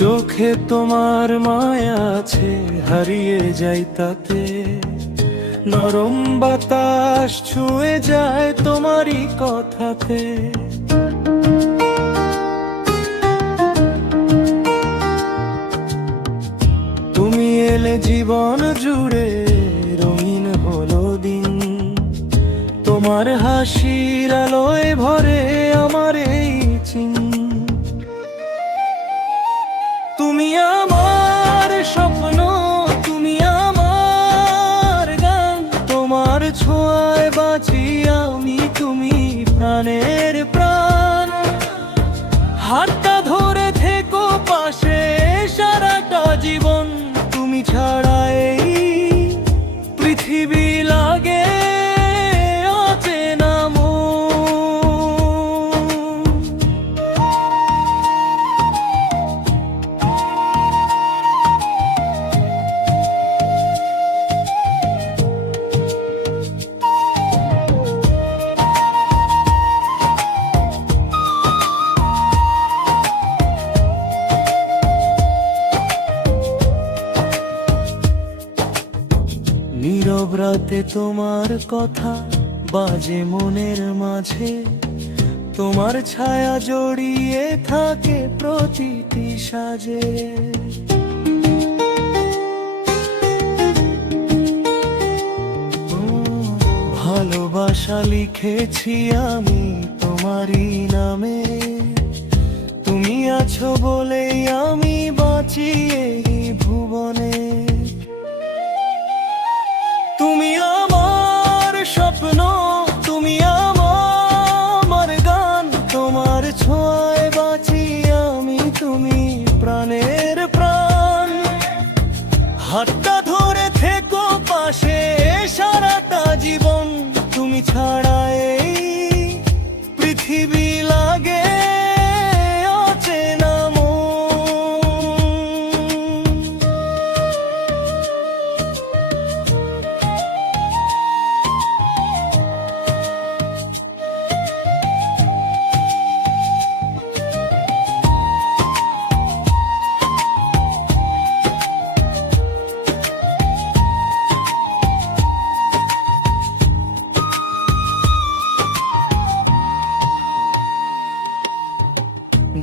চোখে তোমার মায়া আছে, হারিয়ে যাই তাতে। নরম বাতাস ছুঁয়ে যায় তোমারই কথাতে। তুমি এলে জীবন জুড়ে রঙিন হলো দিন। তোমার হাসির আলোয় ভরে আমার এই চিন। তুমি আমার স্বপ্ন, তুমি আমার গান। তোমার ছোঁয়ায় বাঁচি আমি, তুমি প্রাণের প্রাণ। হাতটা ধরে থেকো পাশে সারাটা জীবন। তুমি ছাড়া এই পৃথিবী লাগে অচেনা মন। নীরব রাতে তোমার কথা বাজে মনের মাঝে। তোমার ছায়া জড়িয়ে থাকে প্রতিটি সাজে। ভালোবাসা লিখেছি আমি তোমারই নামে। তুমি আছো বলেই আমি বাঁচি এই ভুবনে। তুমি আমার স্বপ্ন, তুমি আমার গান। তোমার ছোঁয়ায় বাঁচি আমি, তুমি প্রাণের প্রাণ। হাতটা ধরে থেকো পাশে সারাটা জীবন। তুমি ছাড়া এই পৃথিবী লাগে অচেনা মন।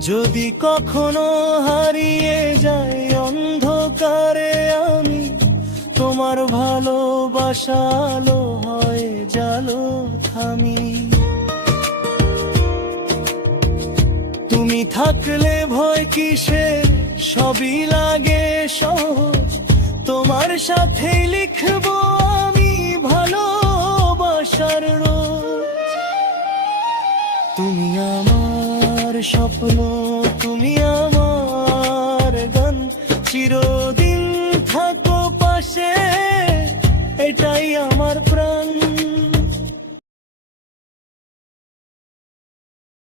যদি কখনো হারিয়ে যাই অন্ধকারে আমি, তোমার ভালোবাসা আলো হয় জালো থামি। তুমি থাকলে ভয় কিসে, সবই লাগে সহজ। তোমার সাথেই লিখবো আমি ভালোবাসার রোজ। তুমি আমার স্বপ্ন, তুমি